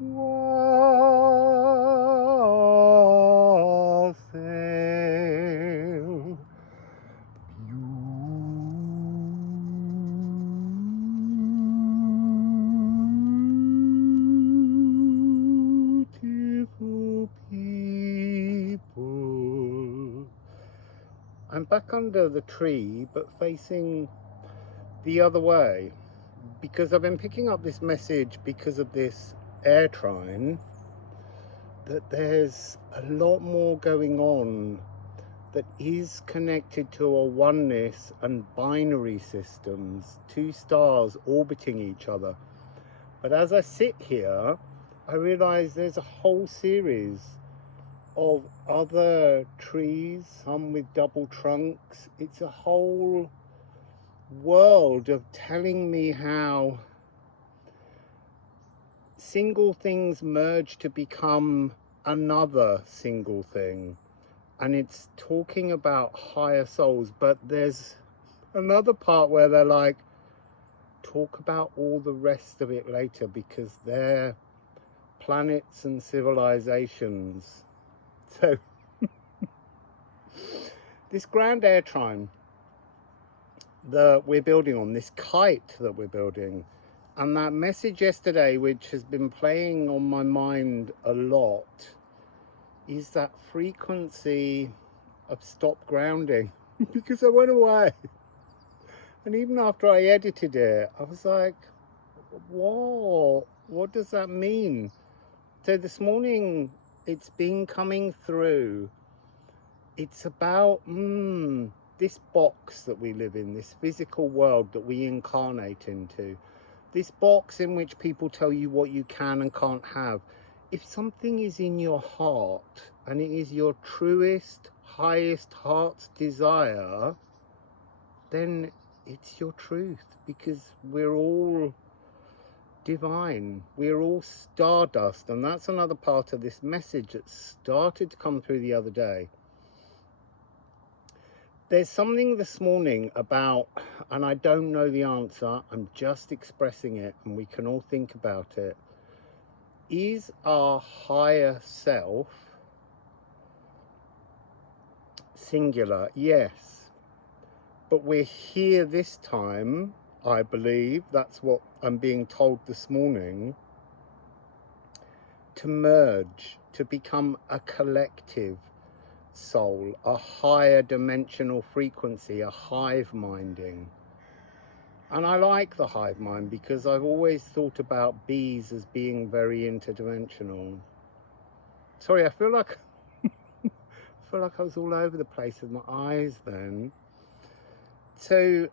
Wassail. Beautiful people. I'm back under the tree, but facing the other way, because I've been picking up this message because of this air trine, that there's a lot more going on that is connected to a oneness and binary systems, two stars orbiting each other. But as I sit here, I realize there's a whole series of other trees, some with double trunks. It's a whole world of telling me how single things merge to become another single thing. And it's talking about higher souls, but there's another part where they're like, talk about all the rest of it later, because they're planets and civilizations. So this grand air trine that we're building on, this kite that we're building, and that message yesterday, which has been playing on my mind a lot, is that frequency of stop grounding. Because I went away, and even after I edited it, I was like, whoa, what does that mean? So this morning, it's been coming through. It's about this box that we live in, this physical world that we incarnate into, this box in which people tell you what you can and can't have. If something is in your heart and it is your truest, highest heart's desire, then it's your truth, because we're all divine. We're all stardust. And that's another part of this message that started to come through the other day. There's something this morning about, and I don't know the answer, I'm just expressing it, and we can all think about it. Is our higher self singular? Yes. But we're here this time, I believe, that's what I'm being told this morning, to merge, to become a collective soul, a higher dimensional frequency, a hive minding. And I like the hive mind, because I've always thought about bees as being very interdimensional. Sorry, I feel like I was all over the place with my eyes then. So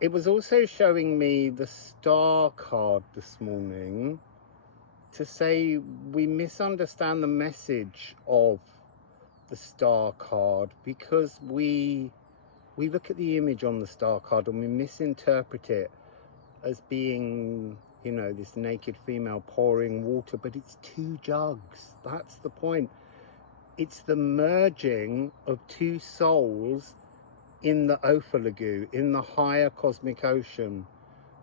it was also showing me the star card this morning to say we misunderstand the message of the star card, because we look at the image on the star card and we misinterpret it as being, you know, this naked female pouring water, but it's two jugs. That's the point. It's the merging of two souls in the Ophalagu, in the higher cosmic ocean,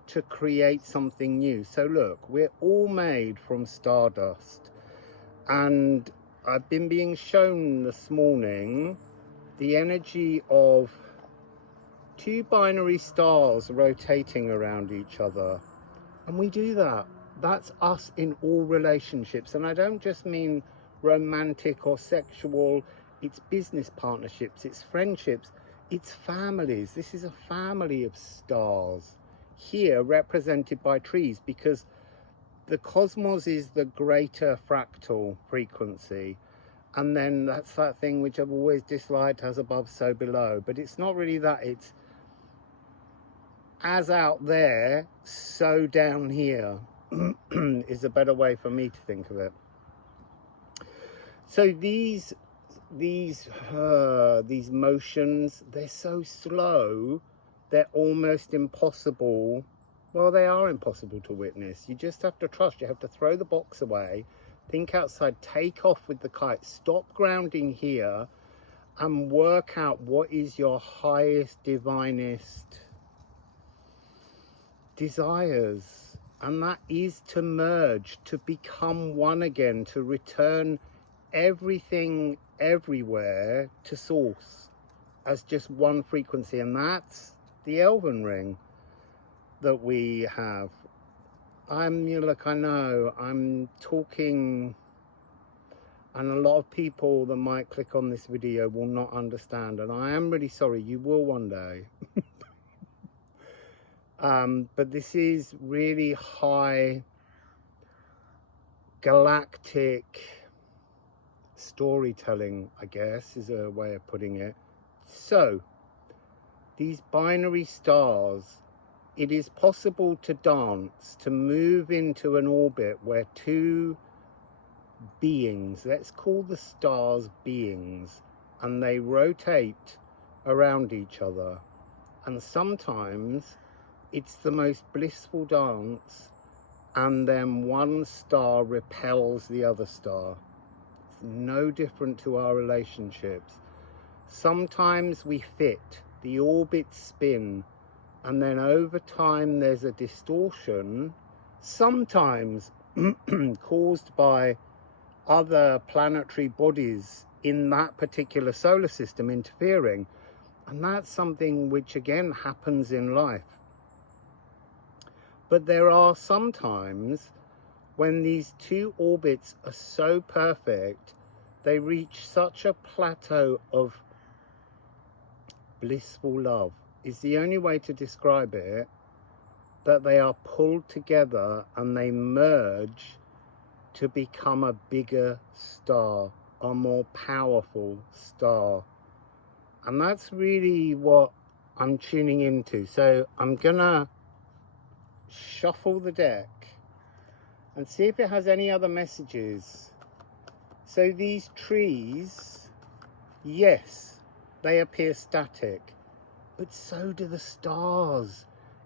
to create something new. So look, we're all made from stardust, and I've been being shown this morning the energy of two binary stars rotating around each other. And we do that. That's us in all relationships. And I don't just mean romantic or sexual. It's business partnerships, it's friendships, it's families. This is a family of stars here represented by trees, because the cosmos is the greater fractal frequency. And then that's that thing which I've always disliked, as above, so below. But it's not really that. It's as out there, so down here is a better way for me to think of it. So these motions, they're so slow, they're almost impossible. Well, they are impossible to witness. You just have to trust. You have to throw the box away, think outside, take off with the kite, stop grounding here, and work out what is your highest, divinest desires. and that is to merge, to become one again, to return everything everywhere to source as just one frequency. And that's the Elven ring that we have. Look, I know I'm talking, and a lot of people that might click on this video will not understand, and I am really sorry. You will one day. But this is really high galactic storytelling, I guess, is a way of putting it. So, these binary stars, it is possible to dance, to move into an orbit where two beings, let's call the stars beings, and they rotate around each other. And sometimes it's the most blissful dance, and then one star repels the other star. It's no different to our relationships. Sometimes we fit, the orbits spin, and then over time there's a distortion, sometimes caused by other planetary bodies in that particular solar system interfering. And that's something which again happens in life. But there are some times when these two orbits are so perfect, they reach such a plateau of blissful love, is the only way to describe it, that they are pulled together and they merge to become a bigger star, a more powerful star. And that's really what I'm tuning into. So I'm gonna shuffle the deck and see if it has any other messages. So these trees, yes, they appear static, but so do the stars.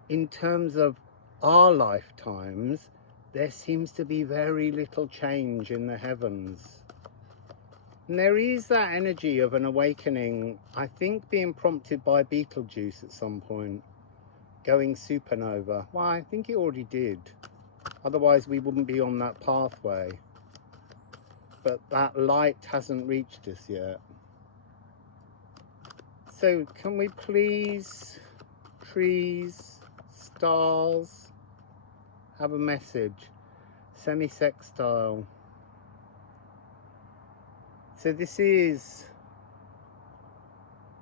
In terms of our lifetimes, there seems to be very little change in the heavens. And there is that energy of an awakening, I think being prompted by Betelgeuse at some point, going supernova. Well, I think it already did. Otherwise we wouldn't be on that pathway. But that light hasn't reached us yet. So can we please, trees, stars, have a message? Semi-sextile. So this is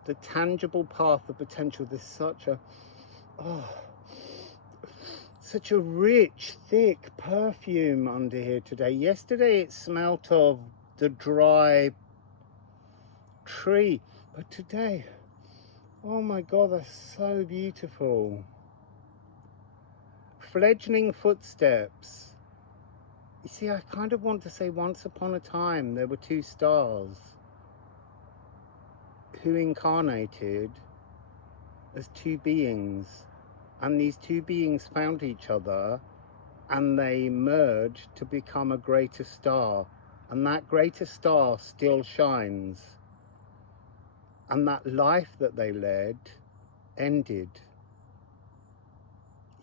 the tangible path of potential. There's such a rich, thick perfume under here today. Yesterday it smelt of the dry tree, but today, oh my God, that's so beautiful. Fledgling footsteps. You see, I kind of want to say once upon a time there were two stars who incarnated as two beings, and these two beings found each other and they merged to become a greater star, and that greater star still shines, and that life that they led ended.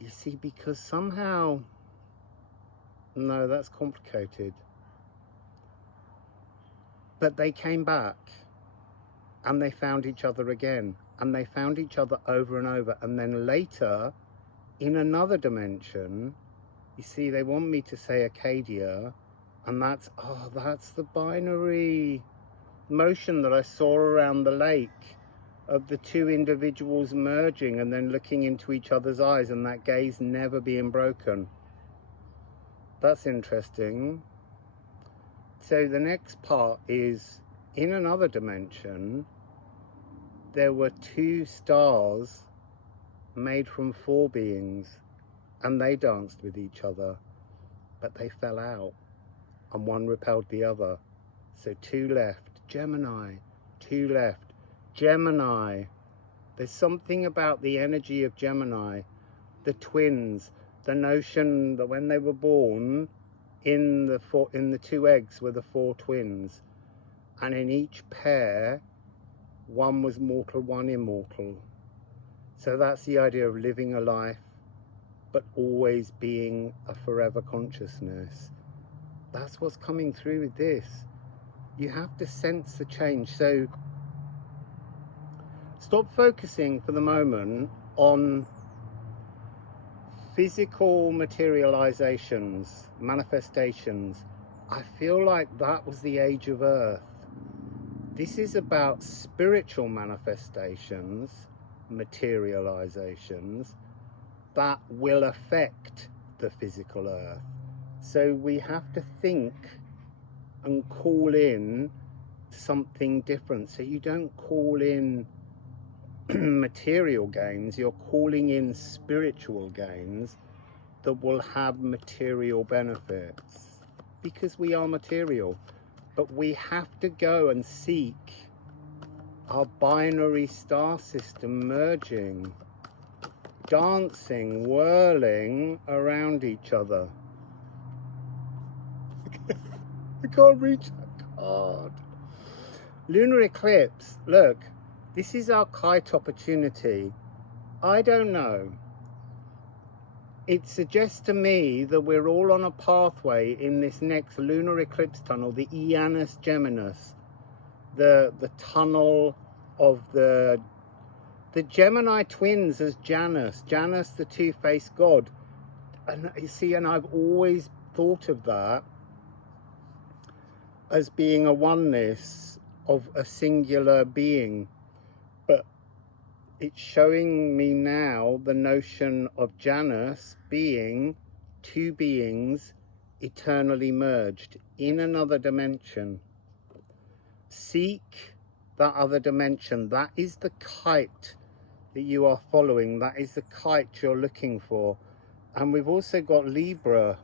You see, because somehow, no, that's complicated, but they came back and they found each other again, and they found each other over and over. And then later, in another dimension, you see, they want me to say Acadia, and that's the binary motion that I saw around the lake of the two individuals merging and then looking into each other's eyes, and that gaze never being broken. That's interesting. So the next part is, in another dimension, there were two stars made from four beings, and they danced with each other, but they fell out and one repelled the other. So two left, Gemini, two left, Gemini. There's something about the energy of Gemini, the twins, the notion that when they were born, in the two eggs were the four twins, and in each pair one was mortal, one immortal. So that's the idea of living a life but always being a forever consciousness. That's what's coming through with this. You have to sense the change. So stop focusing for the moment on physical materializations, manifestations. I feel like that was the age of Earth. This is about spiritual manifestations, materializations, that will affect the physical Earth. So we have to think and call in something different. So you don't call in material gains, you're calling in spiritual gains that will have material benefits, because we are material. But we have to go and seek our binary star system merging, dancing, whirling around each other. I can't reach that card. Lunar eclipse, look, this is our kite opportunity. I don't know. It suggests to me that we're all on a pathway in this next lunar eclipse tunnel, the Ædan Geminis, the tunnel of the Gemini twins as Janus, the two-faced god. And you see, and I've always thought of that as being a oneness of a singular being, but it's showing me now the notion of Janus being two beings eternally merged in another dimension. Seek that other dimension. That is the kite that you are following. That is the kite you're looking for. And we've also got Libra,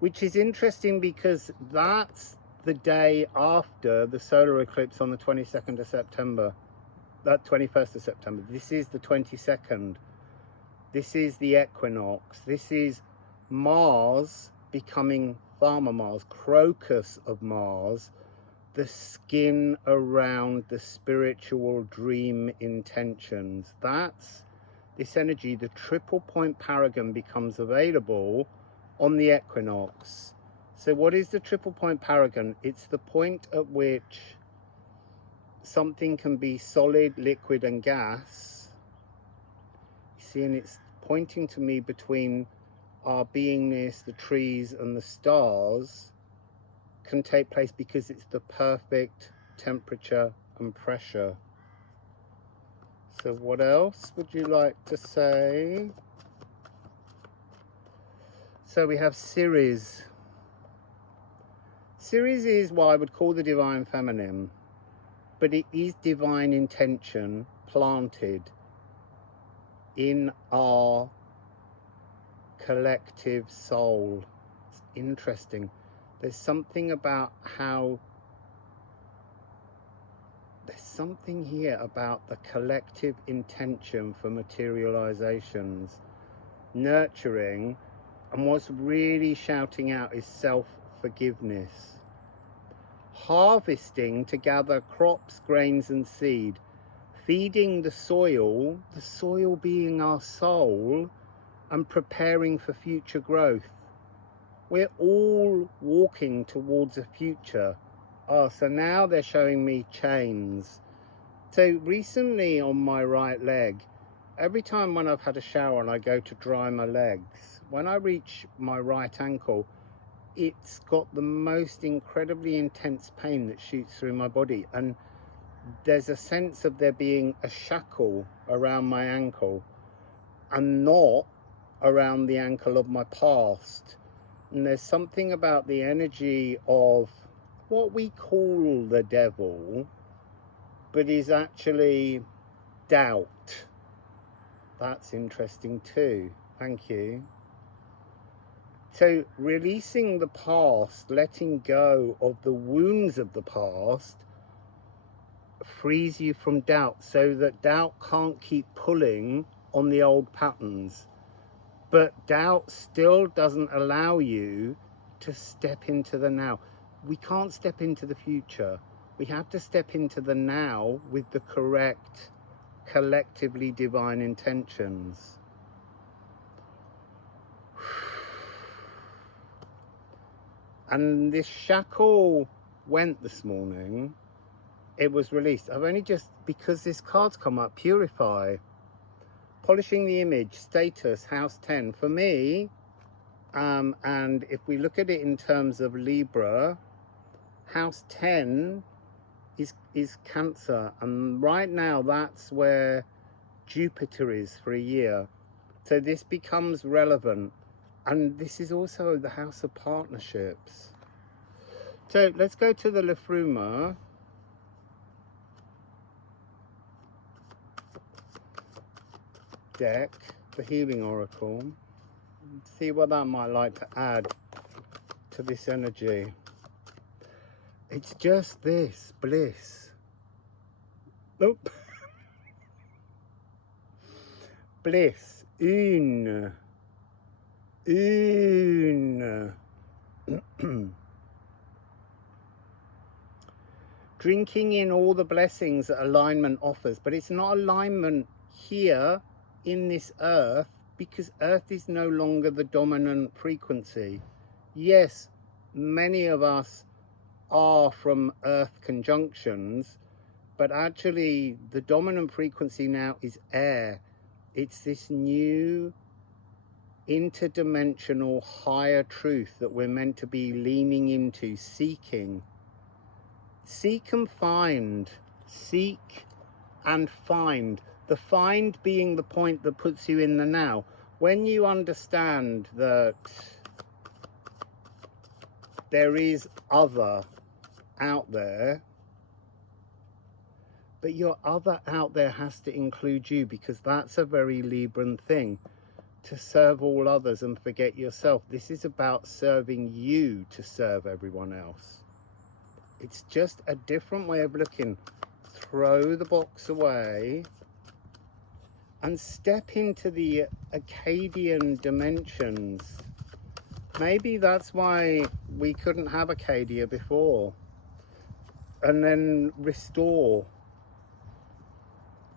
which is interesting because that's the day after the solar eclipse on the 22nd of September. That 21st of September. This is the 22nd. This is the equinox. This is Mars becoming Farmer Mars, Crocus of Mars, the skin around the spiritual dream intentions. That's this energy. The triple point paragon becomes available on the equinox. So what is the triple point paragon? It's the point at which something can be solid, liquid and gas. You see, and it's pointing to me between our beingness, the trees and the stars can take place because it's the perfect temperature and pressure. So what else would you like to say? So we have Ceres. Ceres is what I would call the divine feminine, but it is divine intention planted in our collective soul. It's interesting. There's something about how, there's something here about the collective intention for materializations, nurturing, and what's really shouting out is self-forgiveness. Harvesting to gather crops, grains and seed, feeding the soil being our soul, and preparing for future growth. We're all walking towards a future. So now they're showing me chains. So recently on my right leg, every time when I've had a shower and I go to dry my legs, when I reach my right ankle, it's got the most incredibly intense pain that shoots through my body. And there's a sense of there being a shackle around my ankle and not around the ankle of my past. And there's something about the energy of what we call the devil, but is actually doubt. That's interesting too. Thank you. So releasing the past, letting go of the wounds of the past, frees you from doubt, so that doubt can't keep pulling on the old patterns. But doubt still doesn't allow you to step into the now. We can't step into the future. We have to step into the now with the correct, collectively divine intentions. And this shackle went this morning. It was released. I've only just, because this card's come up, purify, polishing the image, status, house 10. For me, and if we look at it in terms of Libra, house 10 is Cancer. And right now, that's where Jupiter is for a year. So this becomes relevant. And this is also the house of partnerships. So let's go to the Liffruma. Deck, the Healing Oracle. See what that might like to add to this energy. It's just this, bliss. Nope. Bliss. Une. Drinking in all the blessings that alignment offers, but it's not alignment here in this earth, because earth is no longer the dominant frequency. Yes, many of us are from earth conjunctions, but actually the dominant frequency now is air. It's this new interdimensional higher truth that we're meant to be leaning into, seeking. Seek and find. Seek and find. The find being the point that puts you in the now. When you understand that there is other out there, but your other out there has to include you, because that's a very Libran thing. To serve all others and forget yourself. This is about serving you to serve everyone else. It's just a different way of looking. Throw the box away and step into the Akkadian dimensions. Maybe that's why we couldn't have Akkadia before. And then restore.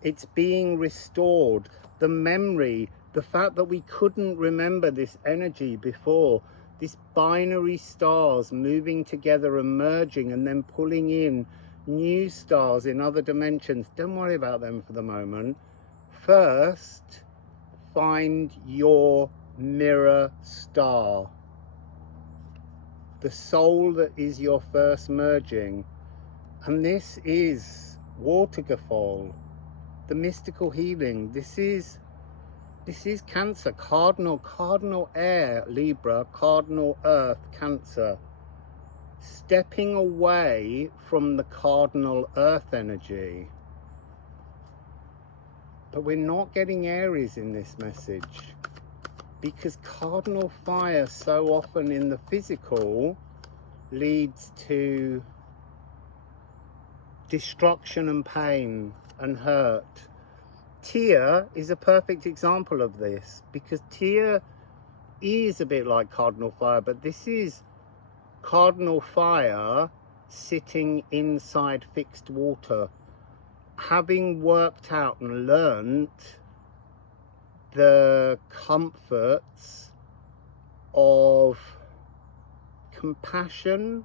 It's being restored. The memory, the fact that we couldn't remember this energy before, this binary stars moving together and merging and then pulling in new stars in other dimensions. Don't worry about them for the moment. First, find your mirror star. The soul that is your first merging. And this is Watergafol, the mystical healing. This is Cancer, cardinal air, Libra, cardinal earth, Cancer. Stepping away from the cardinal earth energy. But we're not getting Aries in this message, because cardinal fire so often in the physical leads to destruction and pain and hurt. Tear is a perfect example of this, because tear is a bit like cardinal fire, but this is cardinal fire sitting inside fixed water, having worked out and learnt the comforts of compassion.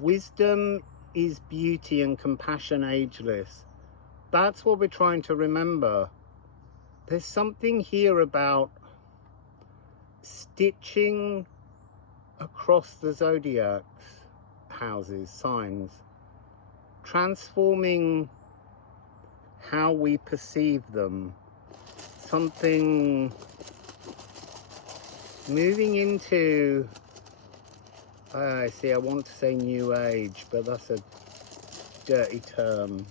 Wisdom is beauty and compassion ageless. That's what we're trying to remember. There's something here about stitching across the zodiac houses, signs, transforming how we perceive them. Something moving into, I want to say new age, but that's a dirty term.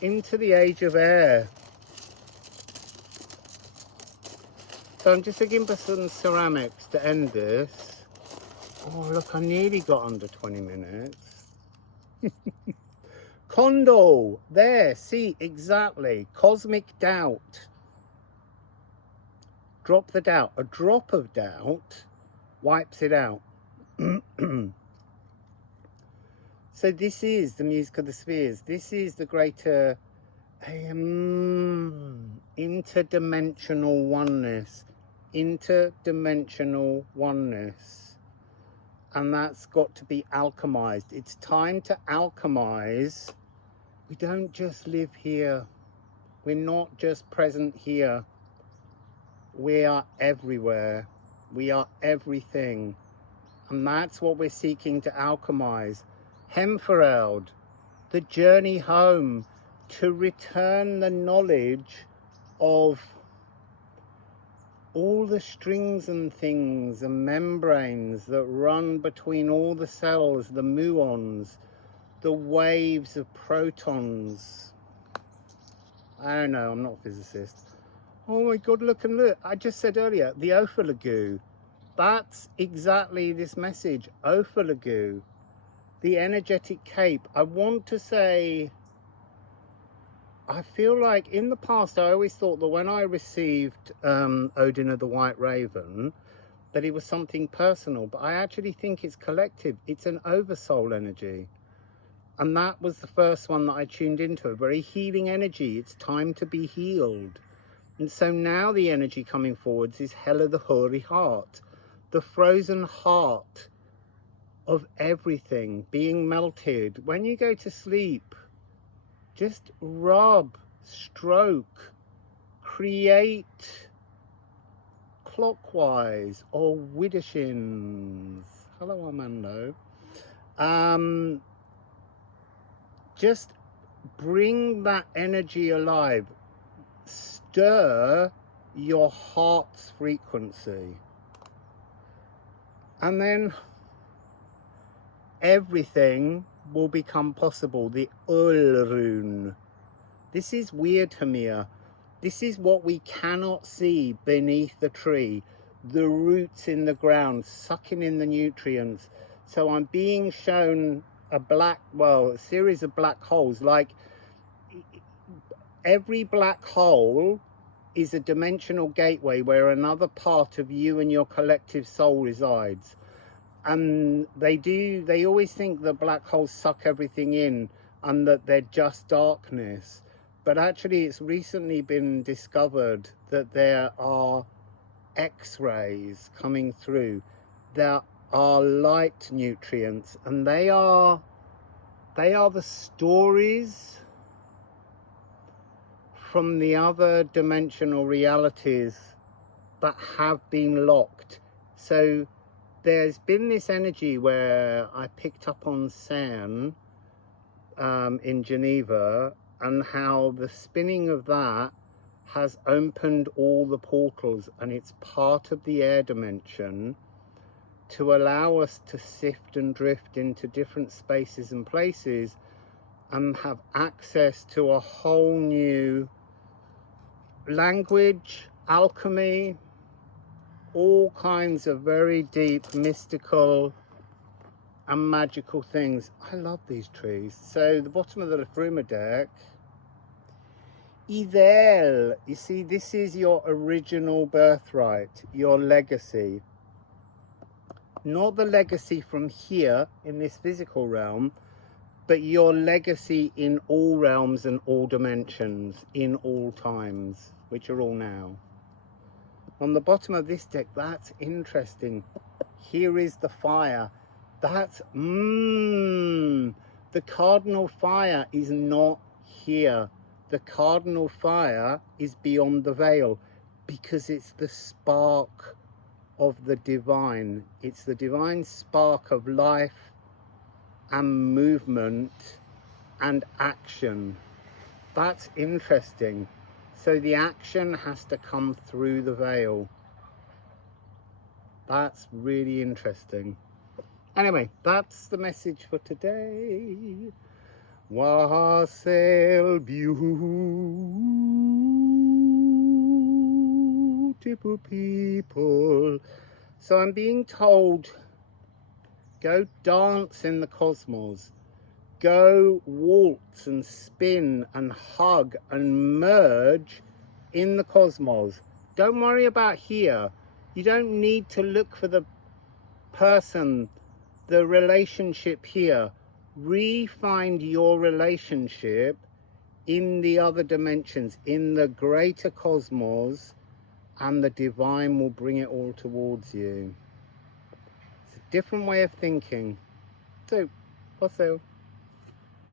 Into the age of air. So I'm just looking for some ceramics to end this. Oh look, I nearly got under 20 minutes. Kondo, there, see, exactly. Cosmic doubt. Drop the doubt. A drop of doubt wipes it out. So this is the music of the spheres. This is the greater interdimensional oneness. interdimensional oneness, and that's got to be alchemized. It's time to alchemize. We don't just live here. We're not just present here. We are everywhere. We are everything. And that's what we're seeking to alchemize. Hemfereld, the journey home, to return the knowledge of all the strings and things and membranes that run between all the cells, the muons, the waves of protons. I don't know, I'm not a physicist. Oh my God, look and look. I just said earlier, the Ophalagu. That's exactly this message, Ophalagu. The energetic cape. I want to say, I feel like in the past, I always thought that when I received Odin of the White Raven, that it was something personal, but I actually think it's collective. It's an oversoul energy. And that was the first one that I tuned into, a very healing energy. It's time to be healed. And so now the energy coming forwards is Hela the hoary heart, the frozen heart of everything being melted. When you go to sleep, just rub, stroke, create clockwise or widdershins. Hello, Armando. Just bring that energy alive. Stir your heart's frequency. And then everything will become possible. The Rune. This is weird, Hamir. This is what we cannot see beneath the tree. The roots in the ground, sucking in the nutrients. So I'm being shown a series of black holes. Like every black hole is a dimensional gateway where another part of you and your collective soul resides. And they always think that black holes suck everything in and that they're just darkness. But actually it's recently been discovered that there are X-rays coming through. There are light nutrients, and they are the stories from the other dimensional realities that have been locked. So there's been this energy where I picked up on CERN in Geneva, and how the spinning of that has opened all the portals, and it's part of the air dimension to allow us to sift and drift into different spaces and places and have access to a whole new language, alchemy, all kinds of very deep, mystical and magical things. I love these trees. So the bottom of the Liffruma deck, Ædan. You see, this is your original birthright, your legacy. Not the legacy from here in this physical realm, but your legacy in all realms and all dimensions, in all times, which are all now. On the bottom of this deck, that's interesting. Here is the fire. That's, the cardinal fire is not here. The cardinal fire is beyond the veil, because it's the spark of the divine. It's the divine spark of life and movement and action. That's interesting. So the action has to come through the veil. That's really interesting. Anyway, that's the message for today. Wassail, beautiful people. So I'm being told, go dance in the cosmos. Go waltz and spin and hug and merge in the cosmos. Don't worry about here. You don't need to look for the person, the relationship here. Re-find your relationship in the other dimensions, in the greater cosmos, and the divine will bring it all towards you. It's a different way of thinking. So, Wassail.